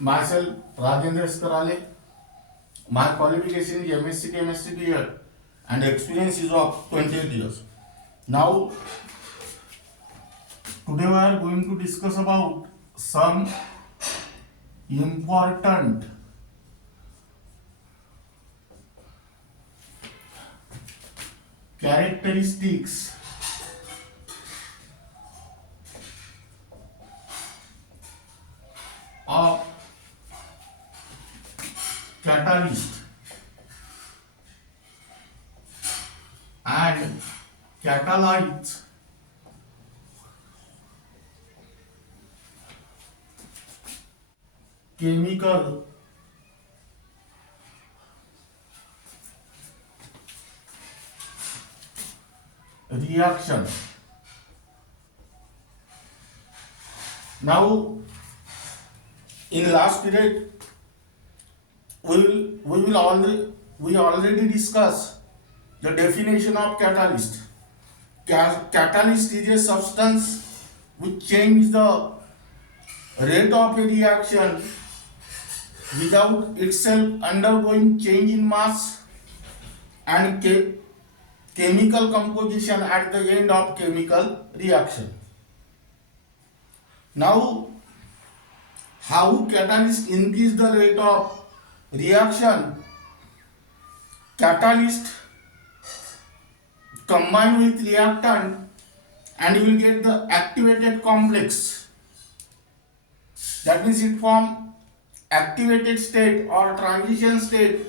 Myself, Rajendra Skarale. My qualification is MSc Chemistry year and experience is of 28 years. Now, today we are going to discuss about some important characteristics of catalyst and catalytes chemical reaction. Now, in last period, we already discussed the definition of catalyst. Catalyst is a substance which changes the rate of a reaction without itself undergoing change in mass and chemical composition at the end of chemical reaction. Now, how catalyst increase the rate of reaction? Catalyst combine with reactant and you will get the activated complex. That means it form activated state or transition state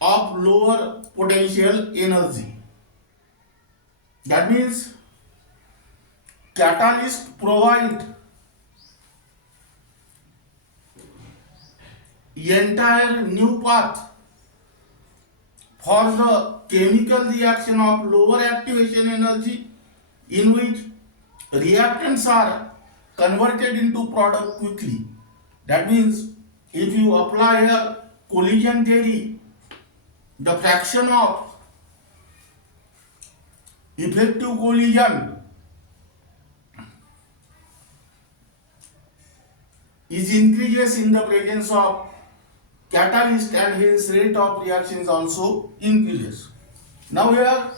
of lower potential energy. That means catalyst provide entire new path for the chemical reaction of lower activation energy in which reactants are converted into product quickly. That means if you apply a collision theory, the fraction of effective collision is increases in the presence of catalyst and hence rate of reactions also increases. Now here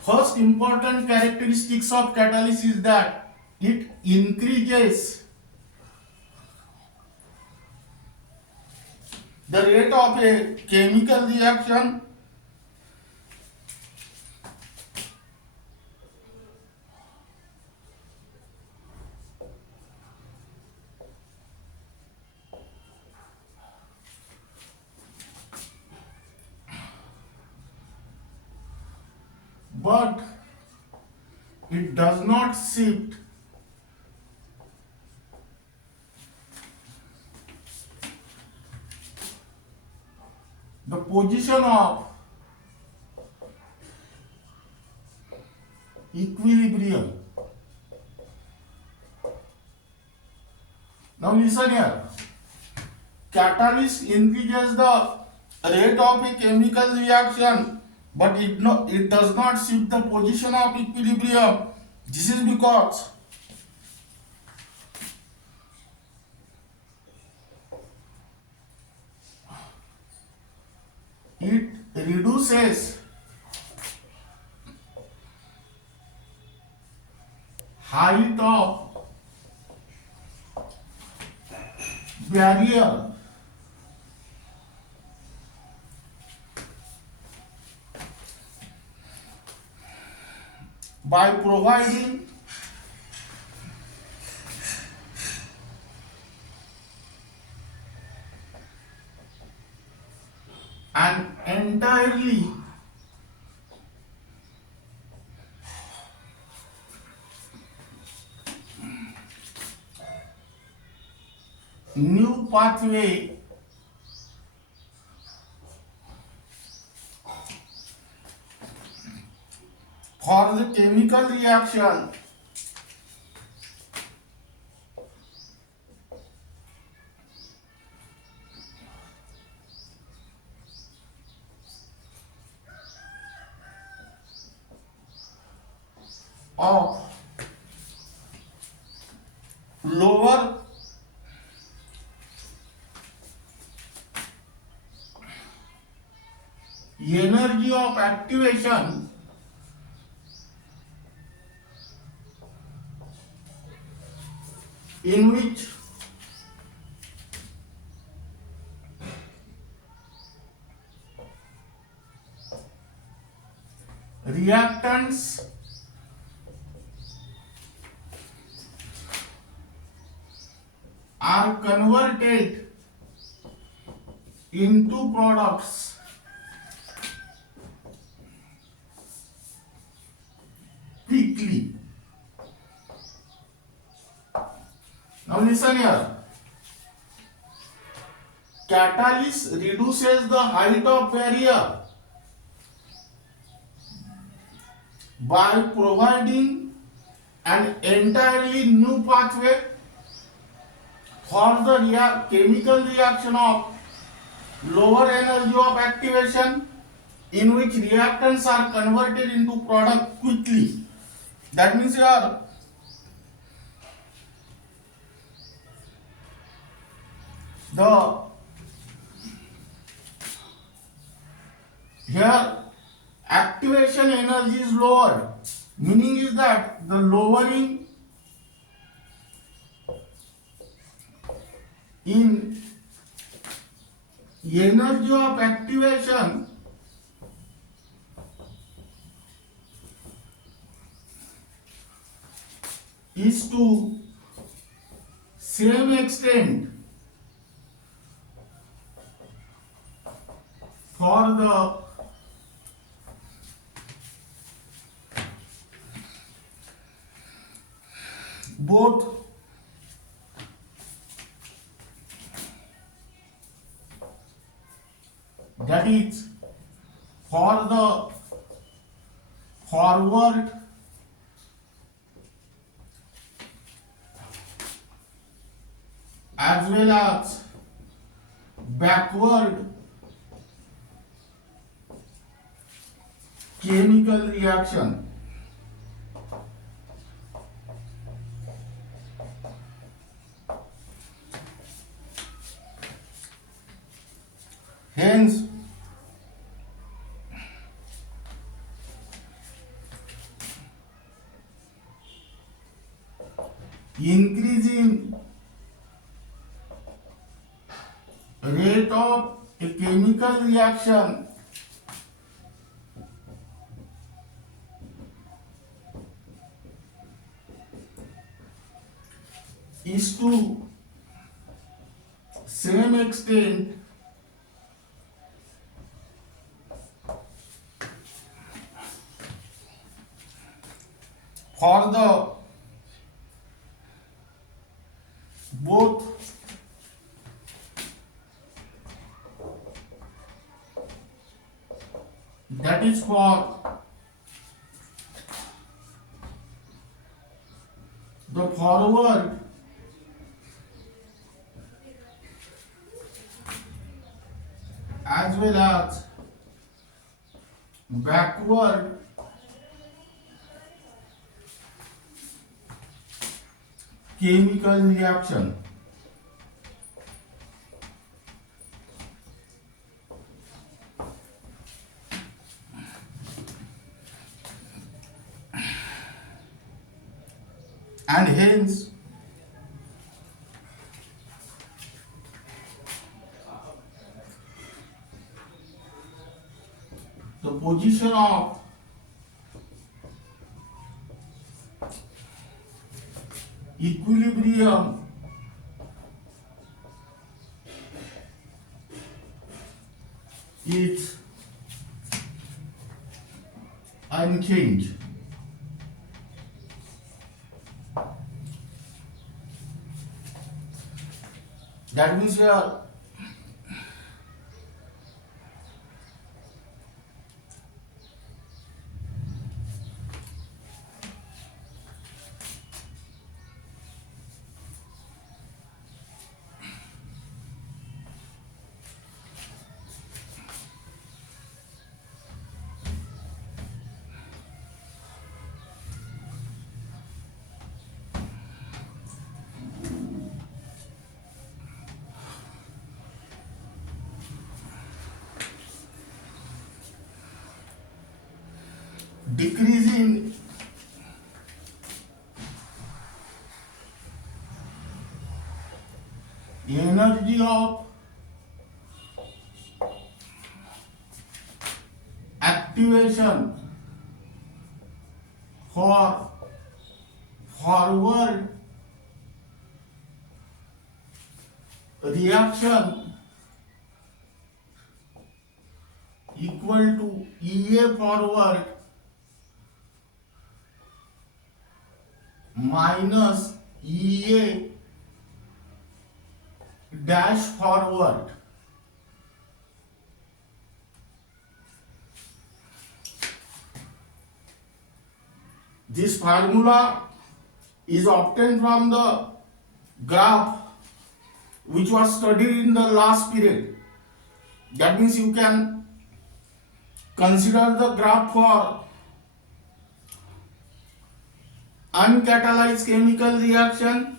first important characteristics of catalyst is that it increases the rate of a chemical reaction but it does not shift the position of equilibrium. Now listen here. Catalyst increases the rate of a chemical reaction, but it does not shift the position of equilibrium. This is because it reduces height of barrier by providing an entirely new pathway for the chemical reaction of lower energy of activation in which reactants are converted into products quickly. Now listen here. Catalyst reduces the height of barrier by providing an entirely new pathway for the chemical reaction of lower energy of activation in which reactants are converted into product quickly. That means here here activation energy is lowered, meaning is that the lowering in energy of activation is to same extent for the both that is for the forward as well as backward chemical reaction. Hence, increasing rate of a chemical reaction is to same extent for the both that is for the forward as well as backward chemical reaction. And hence the position of equilibrium is unchanged. That means here decrease in energy of activation for forward reaction equal to EA forward minus EA dash forward. This formula is obtained from the graph which was studied in the last period. That means you can consider the graph for uncatalyzed chemical reaction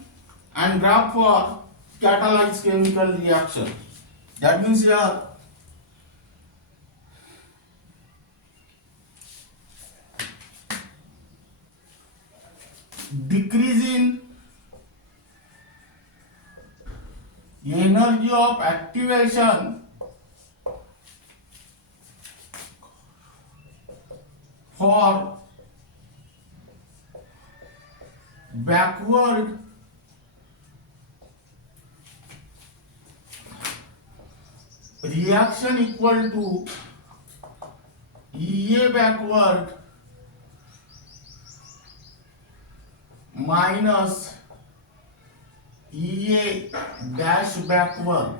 and graph for catalyzed chemical reaction. That means here decrease in energy of activation for backward reaction equal to EA backward minus EA dash backward.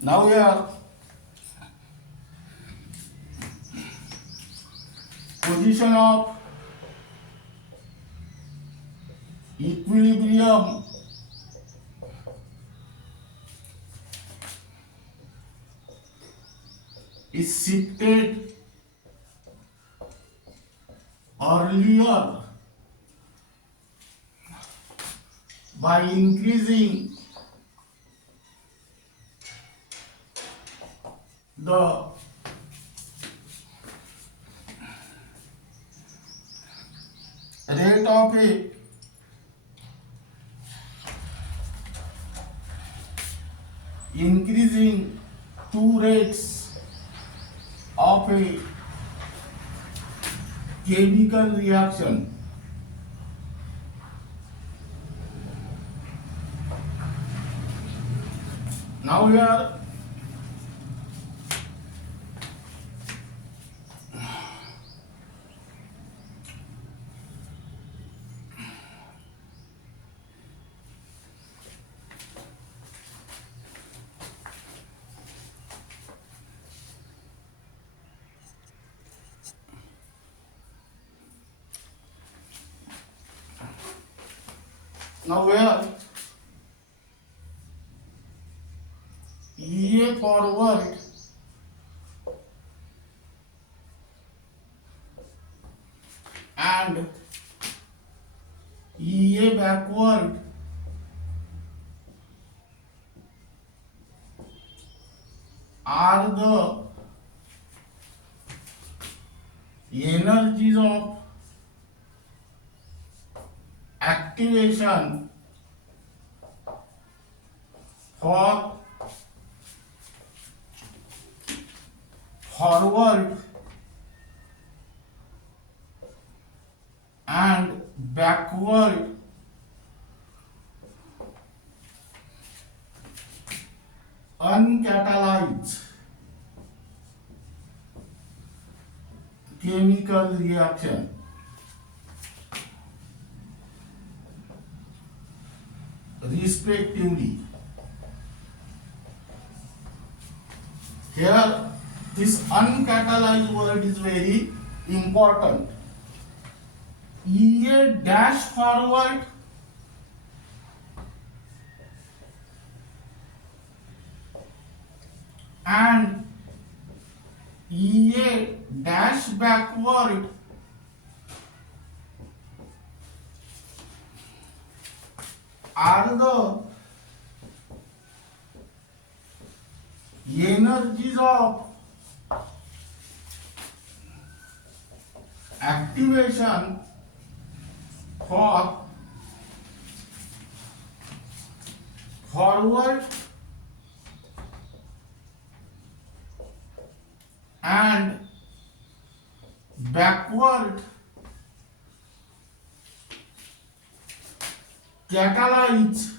Now here position of equilibrium is shifted earlier by increasing the rate of a increasing two rates of a chemical reaction. Now here where EA forward and EA backward are the energies of activation for forward and backward uncatalyzed chemical reaction. Respectively. Here this uncatalyzed word is very important. EA dash forward and EA dash backward are the energies of activation for forward and backward catalyze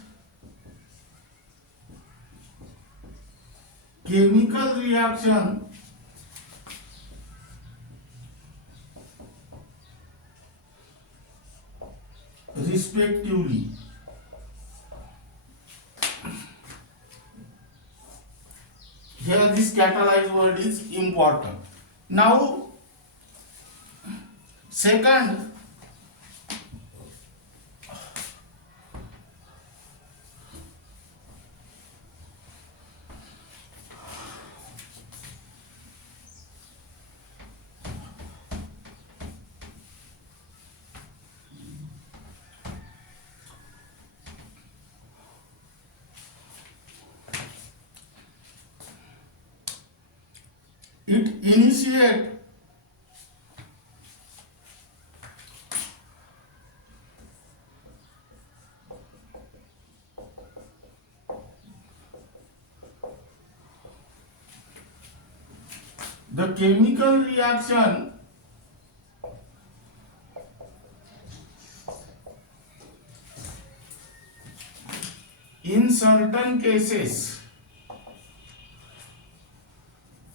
chemical reaction respectively. Here this catalyze word is important. Now second, it initiate the chemical reaction in certain cases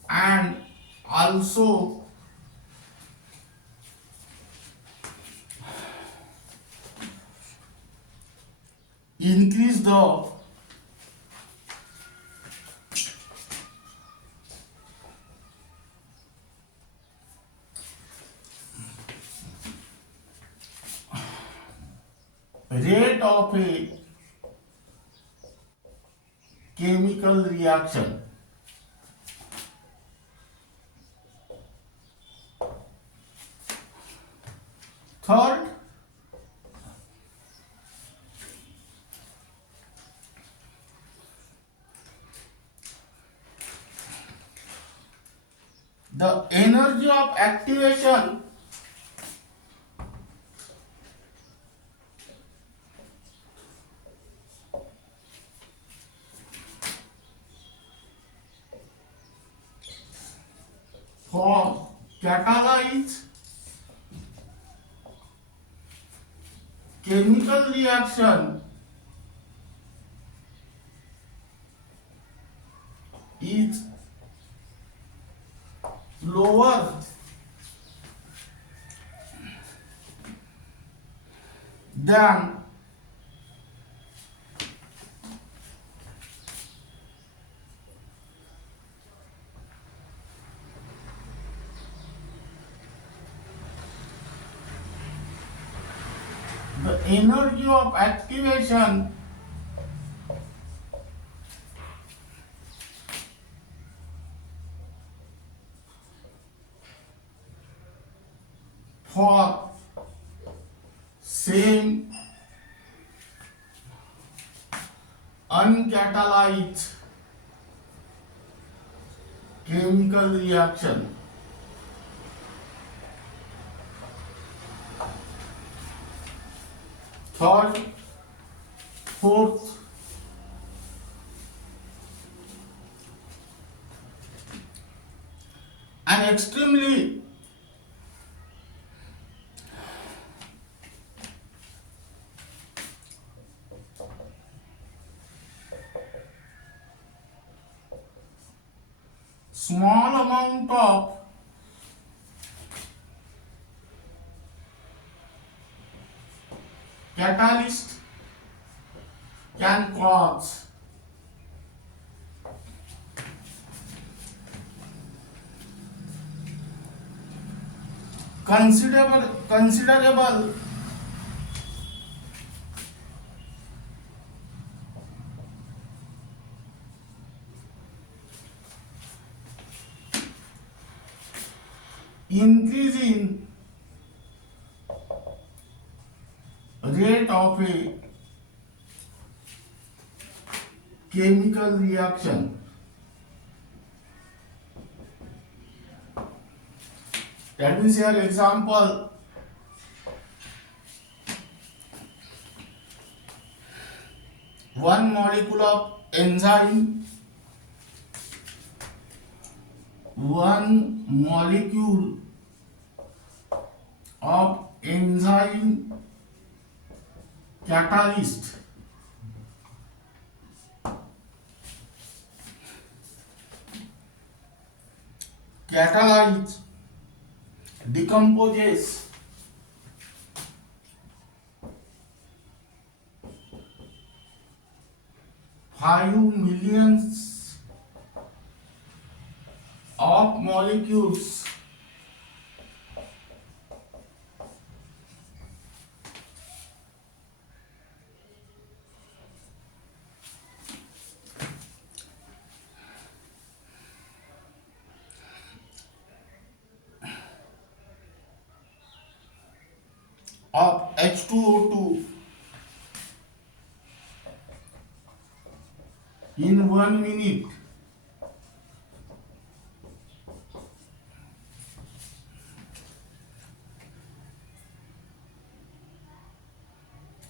and also increase the rate of a chemical reaction. Third, the energy of activation for catalyze chemical reaction is lower than the energy of activation for same uncatalyzed chemical reaction. Third, fourth, an extremely small amount of catalyst can cause considerable increase in rate of a chemical reaction. That means here example, one molecule of enzyme, one molecule of enzyme catalyst decomposes 5 millions of molecules of H2O2 in 1 minute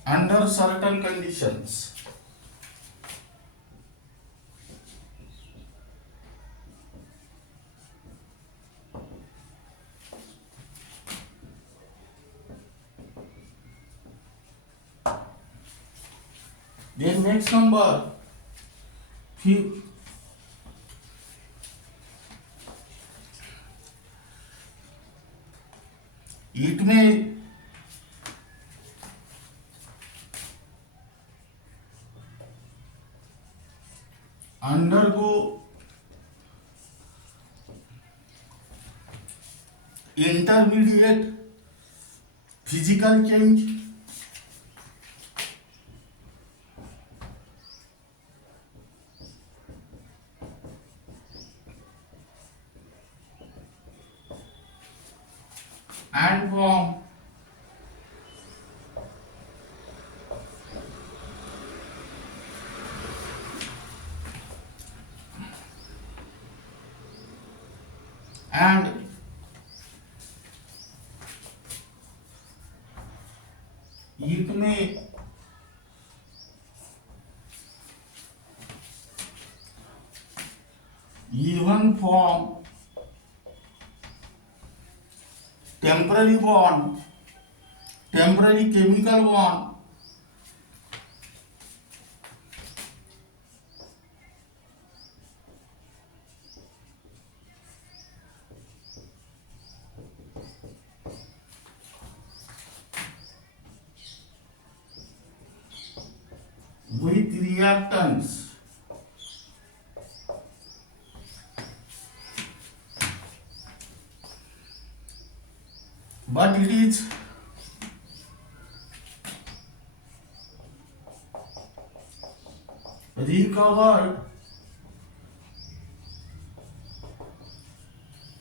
under certain conditions. Then next number, it may undergo intermediate physical change and form and it may even form temporary bond, temporary chemical bond with reactants but it is recovered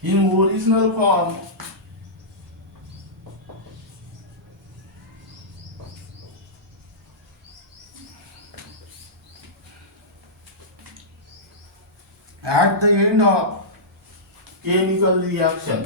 in original form at the end of chemical reaction.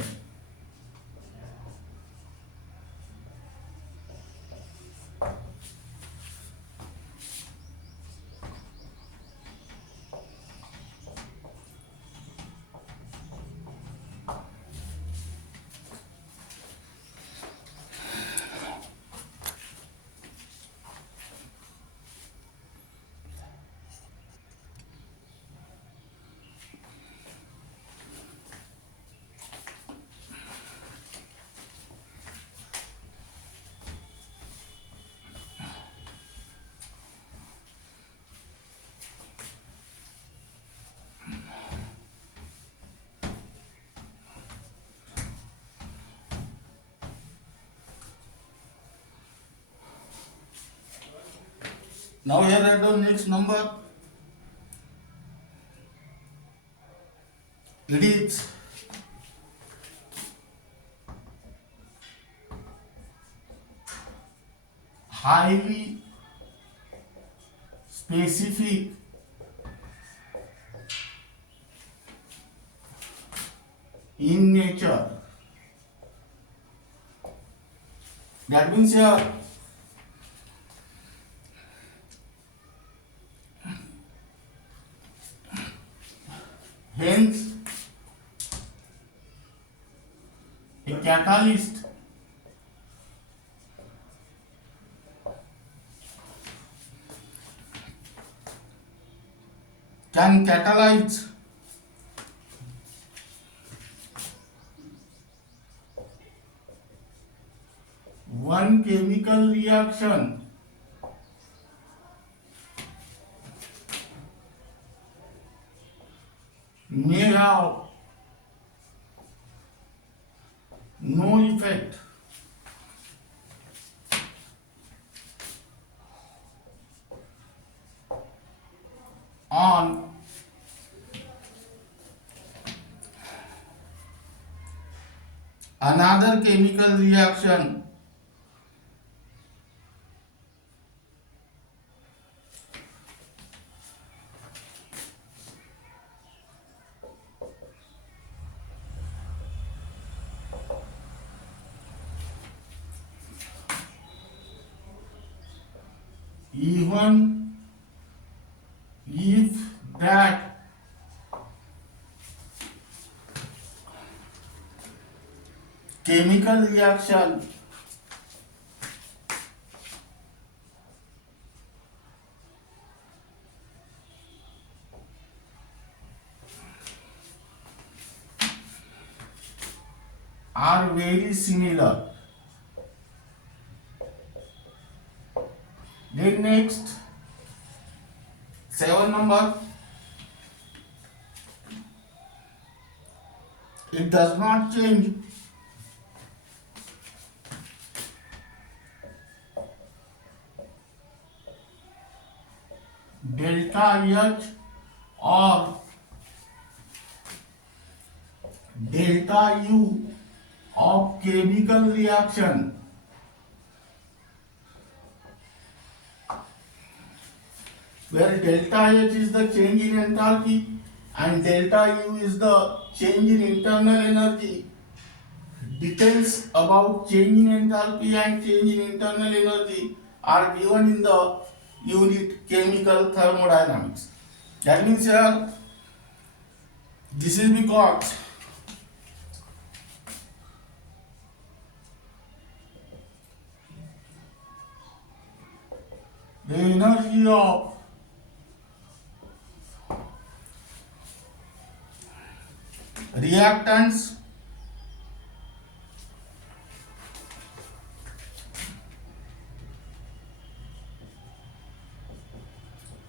Now here at the next number, it is highly specific in nature. That means here hence a catalyst can catalyze one chemical reaction may have no effect on another chemical reaction even if that chemical reaction are very similar. Then next 7 number, it does not change delta H or delta U of chemical reaction where delta H is the change in enthalpy and delta U is the change in internal energy. Details about change in enthalpy and change in internal energy are given in the unit chemical thermodynamics. That means here this is because the energy of reactants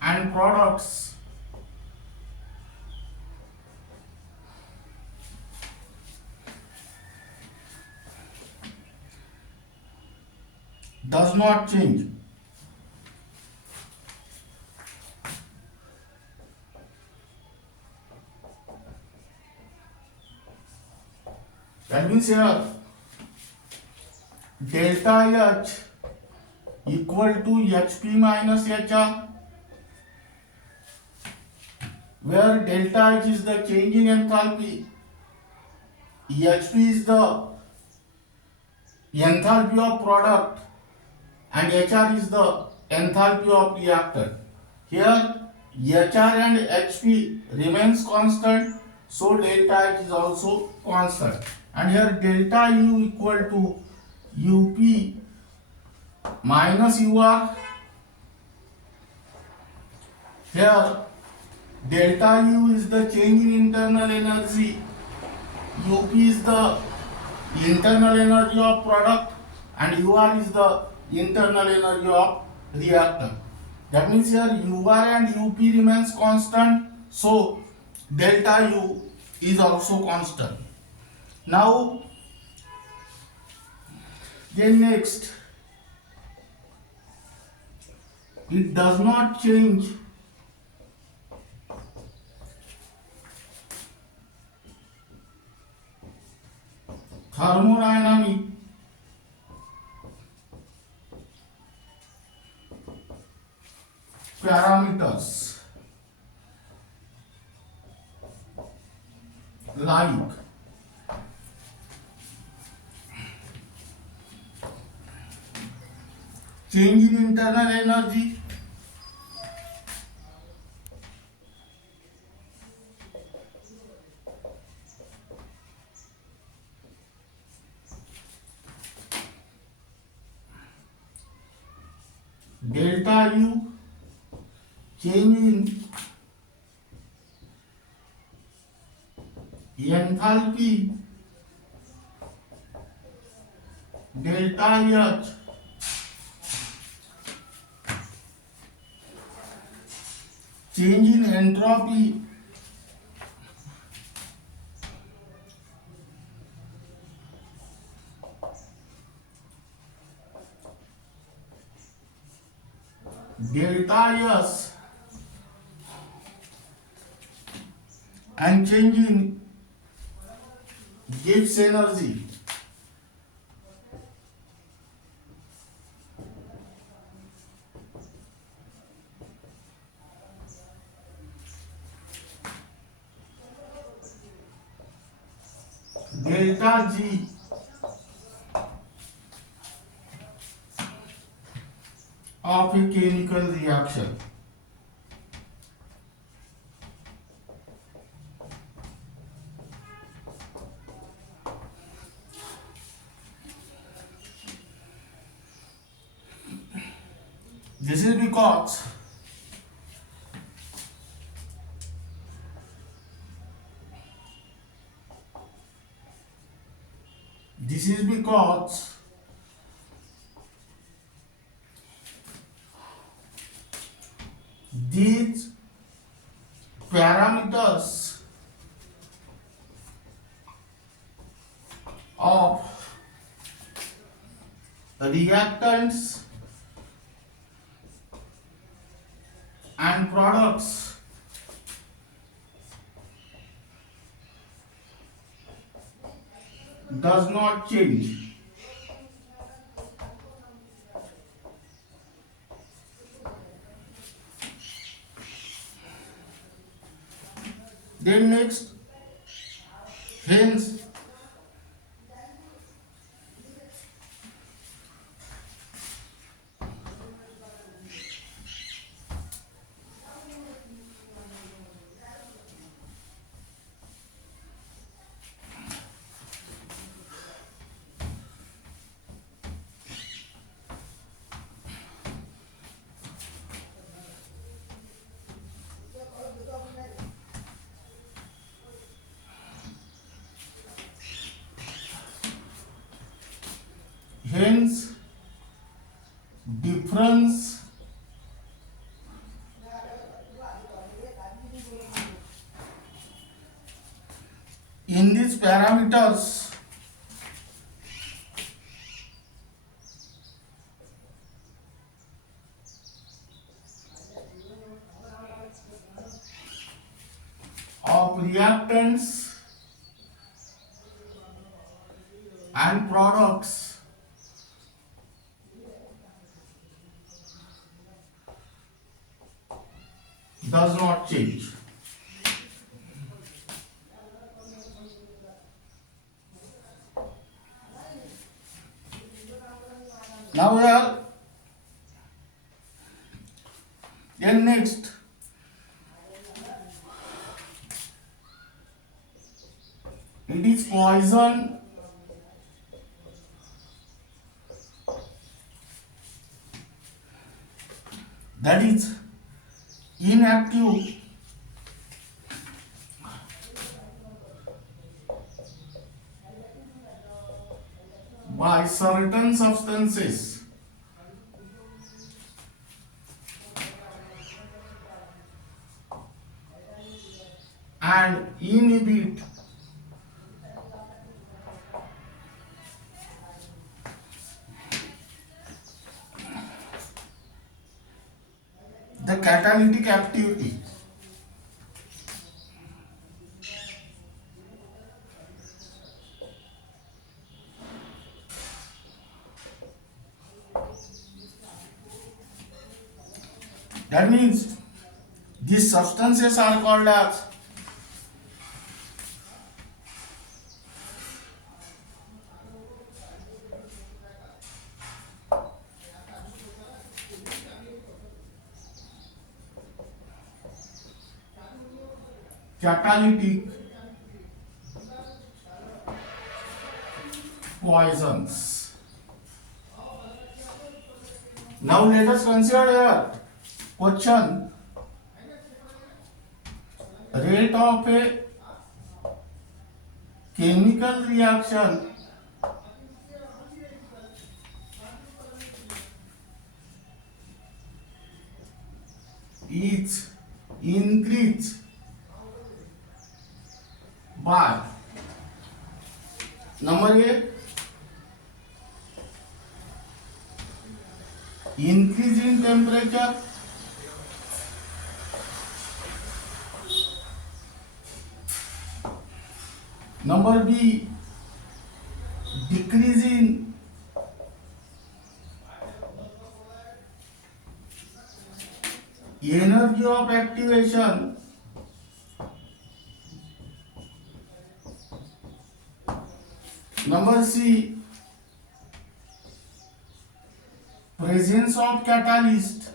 and products does not change. That means here delta H equal to HP minus HR, where delta H is the change in enthalpy, HP is the enthalpy of product and HR is the enthalpy of reactor. Here HR and HP remains constant, so delta H is also constant. And here delta U equal to UP minus UR. Here delta U is the change in internal energy, UP is the internal energy of product and UR is the internal energy of reactor. That means here UR and UP remains constant, so delta U is also constant. Now then next, it does not change thermodynamic parameters like change in internal energy, delta U, change in enthalpy, delta H, change in entropy, delta S, and change in Gibbs energy, delta G, of a chemical reaction. This is because these parameters of reactants and products does not change. Then next, hence hence difference in these parameters of reactants and products does not change. Now we are then next it is Poisson that is inactive by certain substances and inhibit the catalytic activity. That means these substances are called as catalytic poisons. Now let us consider here question. Rate of a chemical reaction is increased by number A, increase in temperature, number B, decrease in energy of activation, number C, presence of catalyst,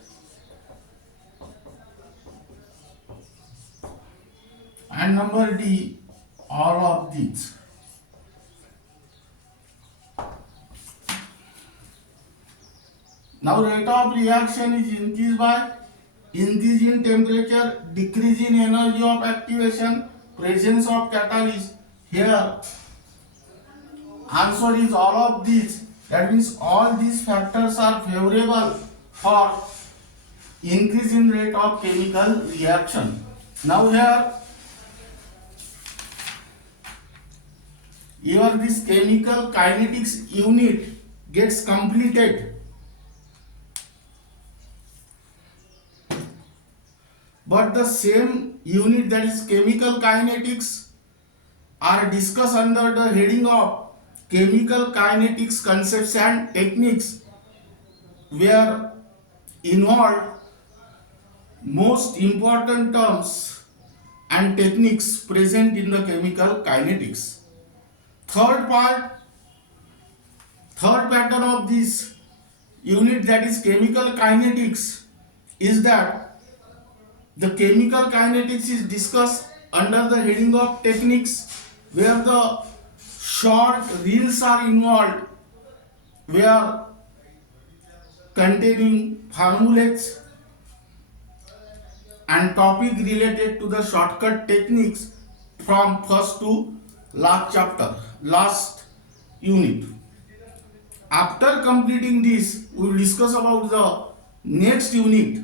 and number D, all of these. Now rate of reaction is increased by increase in temperature, decrease in energy of activation, presence of catalyst. Here answer is all of these. That means all these factors are favorable for increase in rate of chemical reaction. Now here this chemical kinetics unit gets completed. But the same unit, that is chemical kinetics, are discussed under the heading of chemical kinetics concepts and techniques, where involved most important terms and techniques present in the chemical kinetics. Third pattern of this unit, that is chemical kinetics, is that the chemical kinetics is discussed under the heading of techniques, where the short reels are involved, where containing formulas and topic related to the shortcut techniques from first to last unit. After completing this, we will discuss about the next unit.